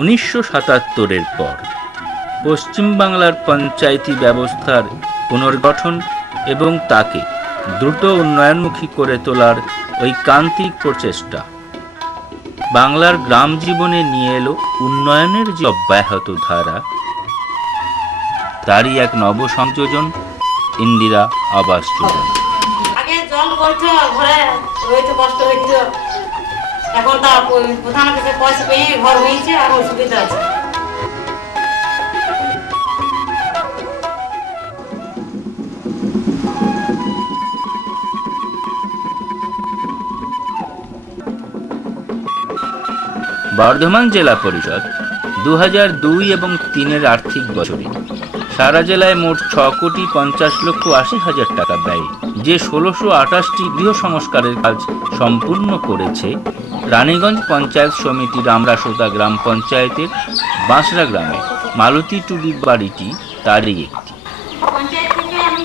1977-এর পর পশ্চিমবাংলার পঞ্চায়েতি ব্যবস্থার পুনর্গঠন এবং তাকে দ্রুত উন্নয়নমুখী করে তোলার ঐকান্তিক প্রচেষ্টা বাংলার গ্রাম জীবনে নিয়ে এলো উন্নয়নের যে অব্যাহত ধারা, তারই এক নবসংযোজন ইন্দিরা আবাস যোজনা। আগে জল বলতো ঘরে রইতে কষ্ট হইতো, এখন তা প্রধান থেকে পয়সা পেয়ে ঘর হয়েছে আর সুবিধা আছে। বর্ধমান জেলা পরিষদ 2002 এবং 3-এর আর্থিক বছরে সারা জেলায় মোট 6,50,80,000 টাকা ব্যয়ে যে 1628টি গৃহ সংস্কারের কাজ সম্পূর্ণ করেছে রানীগঞ্জ পঞ্চায়েত সমিতি রামরাসোতা গ্রাম পঞ্চায়েতের বাঁশরা গ্রামে মালতী টুলির বাড়িটি তারই একটি। পঞ্চায়েত থেকে আমি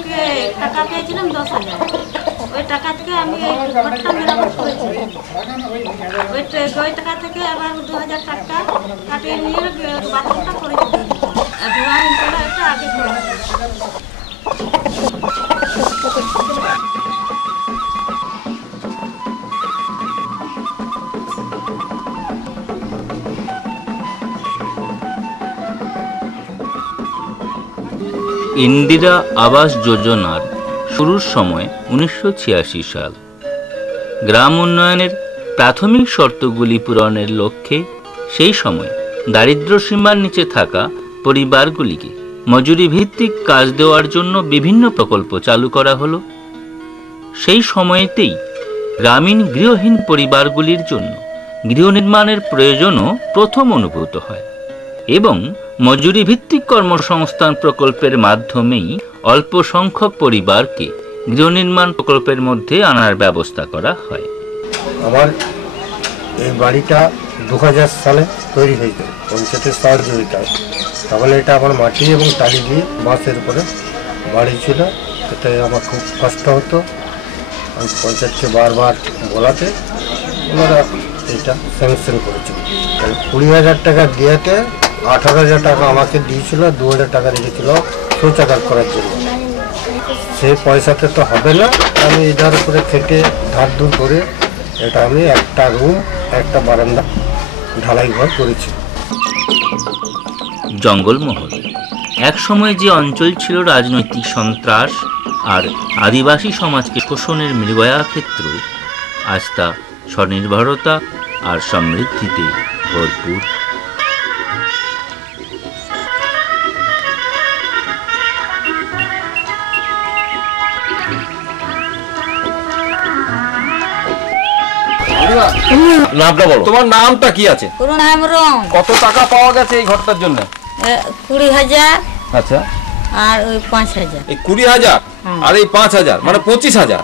টাকা পেয়েছিলাম 10,000, ওই টাকা থেকে আমি ঘরটা মেরামত করেছি। ওই টাকা থেকে আবার 2,000 টাকা কাটিয়ে নিয়ে বাথরুমটা করেছি। একটা আগে ইন্দিরা আবাস যোজনার শুরুর সময় 1986 সাল। গ্রাম উন্নয়নের প্রাথমিক শর্তগুলি পূরণের লক্ষ্যে সেই সময় দারিদ্র্য সীমার নিচে থাকা পরিবারগুলিকে মজুরি ভিত্তিক কাজ দেওয়ার জন্য বিভিন্ন প্রকল্প চালু করা হলো। সেই সময়তেই গ্রামীণ গৃহহীন পরিবারগুলির জন্য গৃহ নির্মাণের প্রয়োজনও প্রথম অনুভূত হয় এবং মজুরি ভিত্তিক কর্মসংস্থান প্রকল্পের মাধ্যমেই অল্প সংখ্যক পরিবারকে গৃহ নির্মাণ প্রকল্পের মধ্যে আনার ব্যবস্থা করা হয়। আমার এই বাড়িটা 2000 সালে তৈরি হয়েছে পঞ্চায়েতের সহযোগিতায়। তাহলে এটা আমার মাটি এবং টালি দিয়ে বাঁশের উপরে বাড়ি ছিল, এটাই আমার খুব কষ্ট হতো। আমি পঞ্চায়েতকে বারবার বলাতে ওনারা এটা স্যাংশন করেছিল। 20,000 টাকা দিয়েতে 18,000 টাকা আমাকে দিয়েছিল, 2,000 টাকা রেখেছিল শৌচাগার করার জন্য। সেই পয়সাতে তো হবে না, আমি এটার উপরে খেটে ধার দূর করে এটা আমি একটা রুম একটা বারান্দা ঢালাই ঘর করেছি। জঙ্গলমহল এক সময় যে অঞ্চল ছিল রাজনৈতিক সন্ত্রাস আর আদিবাসী সমাজকে শোষণের মৃগয়া ক্ষেত্র, আজ তা স্বনির্ভরতা আর সমৃদ্ধিতে ভরপুর। নামটা বলো, তোমার নামটা কি আছে? কত টাকা পাওয়া গেছে এই ঘরটার জন্য? 20,000। আচ্ছা, আর ওই 5,000। এই 20,000 আর এই 5,000 মানে 25,000।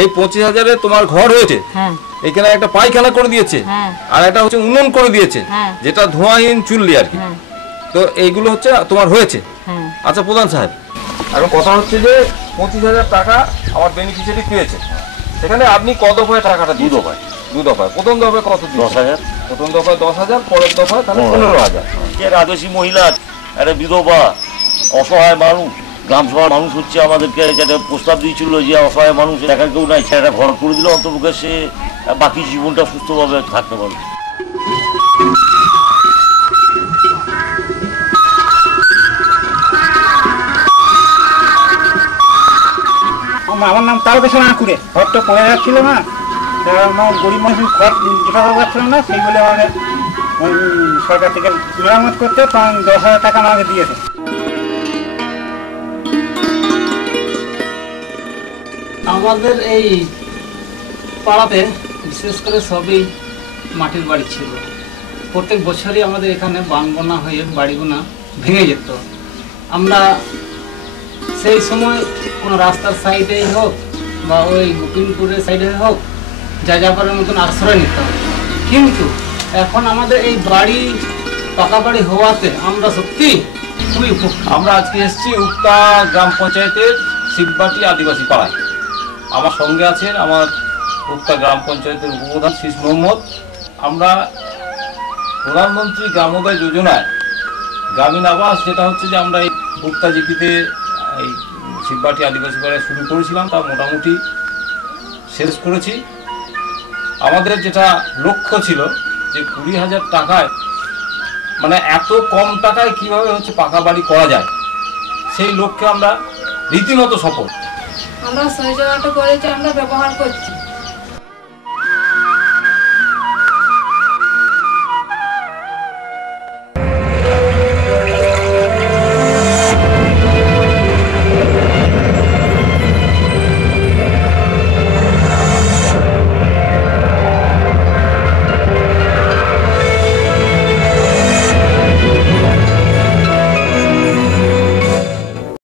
এই 25,000-এ তোমার ঘর হয়েছে। এখানে একটা পায়খানা করে দিয়েছে আর একটা হচ্ছে উনুন করে দিয়েছে, যেটা ধোঁয়াহীন চুল্লি আর কি। তো এইগুলো হচ্ছে তোমার হয়েছে। আচ্ছা প্রধান সাহেব, এখন কথা হচ্ছে যে 25,000 টাকা আমার বেনিফিশিয়ারি পেয়েছে, সেখানে আপনি কত দফায় টাকাটা? 2 দফায়। 2 দফায়। প্রথম দফায় কত? 10,000। প্রথম দফায় 10,000, পরের দফায় তাহলে 15,000। যে আদিবাসী মহিলা, একটা বিধবা, অসহায় মানুষ, গ্রাম সভার মানুষ হচ্ছে আমাদেরকে একটা প্রস্তাব দিয়েছিল যে অসহায় মানুষ দেখা কেউ নাই, সেটা ঘর করে দিলে অন্তপক্ষে সে বাকি জীবনটা সুস্থভাবে থাকতে পারবে। আমার নাম তারকেশ্বর আঁকুড়ে। ঘরটা পড়ে যাচ্ছিল না, আমার গরিব মানুষ ঘর জোটাতে পারছিল না, সেই বলে আমাদের সরকার থেকে মেরামত করতে 10,000 টাকা আমাকে দিয়েছে। আমাদের এই পাড়াতে বিশেষ করে সবই মাটির বাড়ি ছিল। প্রত্যেক বছরই আমাদের এখানে বানবনা হয়ে বাড়িগুনা ভেঙে যেত। আমরা সেই সময় কোনো রাস্তার সাইডেই হোক বা ওই গোপিনপুরের সাইডে হোক যাযাবরের মতন আশ্রয় নিতাম। কিন্তু এখন আমাদের এই বাড়ি পাকা বাড়ি হওয়াতে আমরা সত্যি খুবই উপকৃত। আমরা আজকে এসেছি উক্তা গ্রাম পঞ্চায়েতের শিববাটি আদিবাসী পাড়ায়। আমার সঙ্গে আছেন আমার উক্তা গ্রাম পঞ্চায়েতের উপপ্রধান শীষ মোহাম্মদ। আমরা প্রধানমন্ত্রী গ্রামোদয় যোজনায় গ্রামীণ আবাস, যেটা হচ্ছে যে আমরা এই ভুক্তা জিপিতে এই শিববাটি আদিবাসী পাড়ায় শুরু করেছিলাম, তা মোটামুটি শেষ করেছি। আমাদের যেটা লক্ষ্য ছিল যে 20,000 টাকায়, মানে এত কম টাকায় কিভাবে হচ্ছে পাকা বাড়ি করা যায়, সেই লক্ষ্যে আমরা রীতিমতো সফল। আমরা সহযোগিতা করেছি, আমরা ব্যবহার করছি।